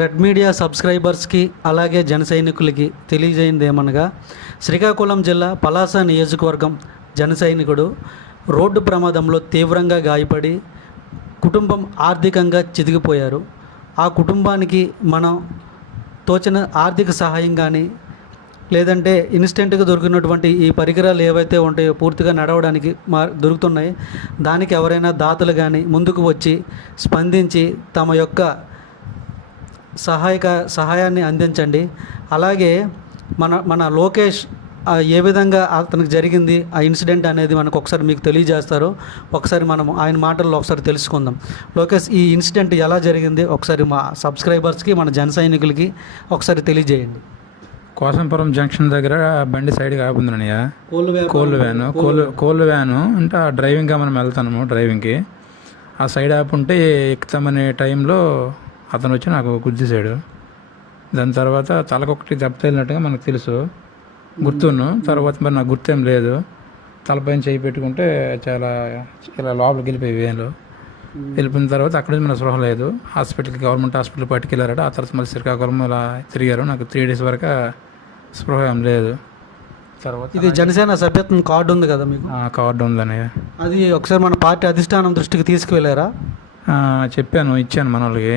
Red media సబ్స్క్రైబర్స్కి అలాగే జన సైనికులకి తెలియజేయింది ఏమనగా శ్రీకాకుళం జిల్లా పలాస నియోజకవర్గం జన సైనికుడు రోడ్డు ప్రమాదంలో తీవ్రంగా గాయపడి కుటుంబం ఆర్థికంగా చితికిపోయారు. ఆ కుటుంబానికి మనం తోచిన ఆర్థిక సహాయం కానీ లేదంటే ఇన్స్టెంట్గా దొరికినటువంటి ఈ పరికరాలు ఏవైతే ఉంటాయో పూర్తిగా నడవడానికి మా దొరుకుతున్నాయి. దానికి ఎవరైనా దాతలు కానీ ముందుకు వచ్చి స్పందించి తమ యొక్క సహాయక సహాయాన్ని అందించండి. అలాగే మన మన లోకేష్ ఏ విధంగా అతనికి జరిగింది ఆ ఇన్సిడెంట్ అనేది మనకు ఒకసారి మీకు తెలియజేస్తారు. ఒకసారి మనం ఆయన మాటల్లో ఒకసారి తెలుసుకుందాం. లోకేష్ ఈ ఇన్సిడెంట్ ఎలా జరిగింది? ఒకసారి మా సబ్స్క్రైబర్స్కి మన జన సైనికులకి ఒకసారి తెలియజేయండి. కోసంపురం జంక్షన్ దగ్గర బండి సైడ్కి ఆపుంది అన్నయ్య కోళ్ళు వ్యాను. కోళ్ళు కోళ్ళు వ్యాను. అంటే ఆ డ్రైవింగ్గా మనం వెళ్తాము డ్రైవింగ్కి. ఆ సైడ్ ఆపు ఉంటే ఎక్కుతామనే టైంలో అతను వచ్చి నాకు గుద్దేశాడు దాని తర్వాత తలకొకటి దెబ్బ తగిలినట్టుగా మనకు తెలుసు. గుర్తును తర్వాత మరి నాకు గుర్తేం లేదు. తలపైన చేయి పెట్టుకుంటే చాలా ఇలా లోపలికి వెళ్ళిపోయి వేలు వెళ్ళిపోయిన తర్వాత అక్కడ నుంచి మన స్పృహ లేదు. హాస్పిటల్కి గవర్నమెంట్ హాస్పిటల్ పట్టుకెళ్ళారట. ఆ తర్వాత మళ్ళీ శ్రీకాకుళం ఇలా తిరిగారు. నాకు త్రీ డేస్ వరకు స్పృహ ఏం లేదు. తర్వాత ఇది జనసేన సభ్యత్వం కార్డు ఉంది కదా మీకు? ఆ కార్డు ఉందన్నయ్య అది ఒకసారి మన పార్టీ అధిష్టానం దృష్టికి తీసుకువెళ్ళారా? చెప్పాను. ఇచ్చాను మన వాళ్ళకి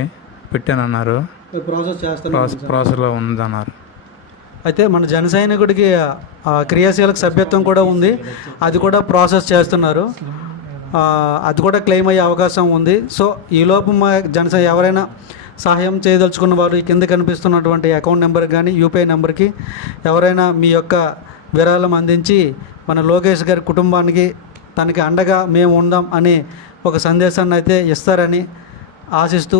పెట్టాను అన్నారు ప్రాసెస్ ప్రాసెస్ ప్రాసెస్లో ఉందన్నారు. అయితే మన జన సైనికుడికి ఆ, క్రియాశీలక సభ్యత్వం కూడా ఉంది. అది కూడా ప్రాసెస్ చేస్తున్నారు. ఆ, అది కూడా క్లెయిమ్ అయ్యే అవకాశం ఉంది. సో ఈలోపు మా జనసేన ఎవరైనా సహాయం చేయదలుచుకున్న వారు ఈ కింద కనిపిస్తున్నటువంటి అకౌంట్ నెంబర్కి కానీ యూపీఐ నెంబర్కి ఎవరైనా మీ యొక్క విరాళం అందించి మన లోకేష్ గారి కుటుంబానికి తనకి అండగా మేము ఉందాం అనే ఒక సందేశాన్ని అయితే ఇస్తారని ఆశిస్తూ